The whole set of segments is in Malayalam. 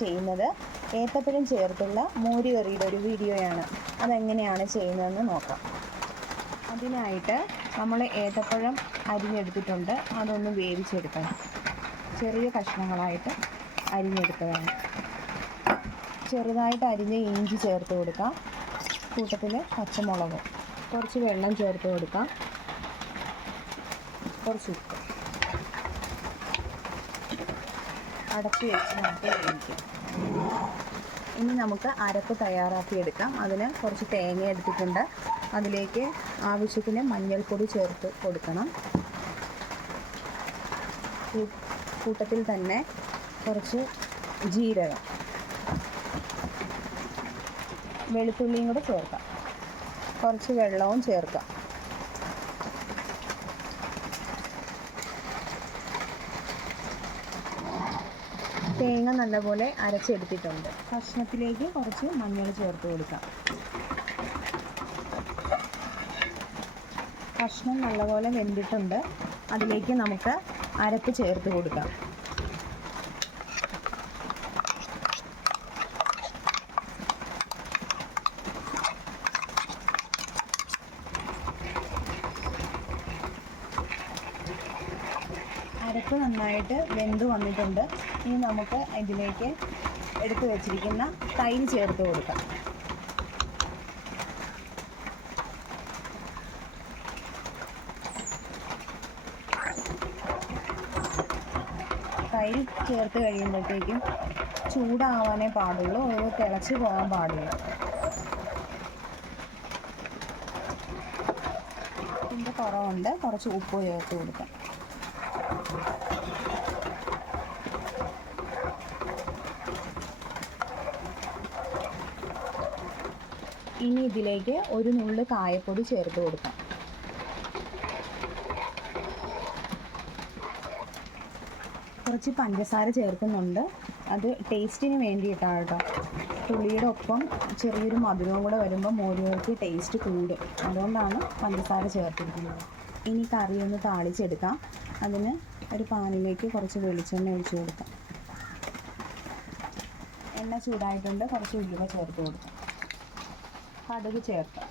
ചെയ്യുന്നത് ഏത്തപ്പഴം ചേർത്തുള്ള മോര് കറിയുടെ ഒരു വീഡിയോയാണ്. അതെങ്ങനെയാണ് ചെയ്യുന്നതെന്ന് നോക്കാം. അതിനായിട്ട് നമ്മൾ ഏത്തപ്പഴം അരിഞ്ഞെടുത്തിട്ടുണ്ട്. അതൊന്ന് വേവിച്ചെടുക്കണം. ചെറിയ കഷ്ണങ്ങളായിട്ട് അരിഞ്ഞെടുത്തതാണ്. ചെറുതായിട്ട് അരിഞ്ഞ ഇഞ്ചി ചേർത്ത് കൊടുക്കാം. കൂട്ടത്തിൽ പച്ചമുളക്, കുറച്ച് വെള്ളം ചേർത്ത് കൊടുക്കാം, കുറച്ച് ഉപ്പ്. അടച്ച് വെച്ച് നമുക്ക് വേവിക്കാം. ഇനി നമുക്ക് അരപ്പ് തയ്യാറാക്കിയെടുക്കാം. അതിന് കുറച്ച് തേങ്ങ എടുത്തിട്ടുണ്ട്. അതിലേക്ക് ആവശ്യത്തിന് മഞ്ഞൾപ്പൊടി ചേർത്ത് കൊടുക്കണം. കൂട്ടത്തിൽ തന്നെ കുറച്ച് ജീരകം, വെളുത്തുള്ളിയും കൂടെ ചേർക്കാം. കുറച്ച് വെള്ളവും ചേർക്കാം. തേങ്ങ നല്ലപോലെ അരച്ചെടുത്തിട്ടുണ്ട്. കഷ്ണത്തിലേക്ക് കുറച്ച് മഞ്ഞൾ ചേർത്ത് കൊടുക്കാം. കഷ്ണം നല്ലപോലെ വെന്തിട്ടുണ്ട്. അതിലേക്ക് നമുക്ക് അരപ്പ് ചേർത്ത് കൊടുക്കാം. അരപ്പ് നന്നായിട്ട് വെന്ത് വന്നിട്ടുണ്ട്. ഇനി നമുക്ക് ഇതിലേക്ക് എടുത്തു വെച്ചിരിക്കുന്ന തൈര് ചേർത്ത് കൊടുക്കാം. തൈര് ചേർത്ത് കഴിയുമ്പോഴത്തേക്കും ചൂടാവാനേ പാടുള്ളൂ, ഒരു തിളച്ച് പോകാൻ പാടില്ല. ഇതിൻ്റെ കുറവുണ്ട്, കുറച്ച് ഉപ്പ് ചേർത്ത് കൊടുക്കാം. ഇനി ഇതിലേക്ക് ഒരു നുള്ള് കായപ്പൊടി ചേർത്ത് കൊടുക്കാം. കുറച്ച് പഞ്ചസാര ചേർക്കുന്നുണ്ട്. അത് ടേസ്റ്റിന് വേണ്ടിയിട്ടാണ് കേട്ടോ. പുളിയുടെ ഒപ്പം ചെറിയൊരു മധുരവും കൂടെ വരുമ്പോൾ മോരുകൾക്ക് ടേസ്റ്റ് കൂടും. അതുകൊണ്ടാണ് പഞ്ചസാര ചേർത്തിരിക്കുന്നത്. ഇനി കറി ഒന്ന് താളിച്ചെടുക്കാം. അതിന് ഒരു പാനിലേക്ക് കുറച്ച് വെളിച്ചെണ്ണ ഒഴിച്ച് കൊടുക്കാം. എണ്ണ ചൂടായിട്ടുണ്ട്. കുറച്ച് ഉലുവ ചേർത്ത് കൊടുക്കാം. കടുക് ചേർക്കാം.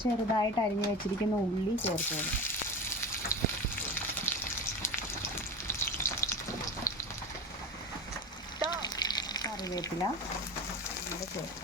ചെറുതായിട്ട് അരിഞ്ഞു വെച്ചിരിക്കുന്ന ഉള്ളി ചേർത്ത് കൊടുക്കാം. കറിവേപ്പില ഇവിടെ ചേർക്കാം.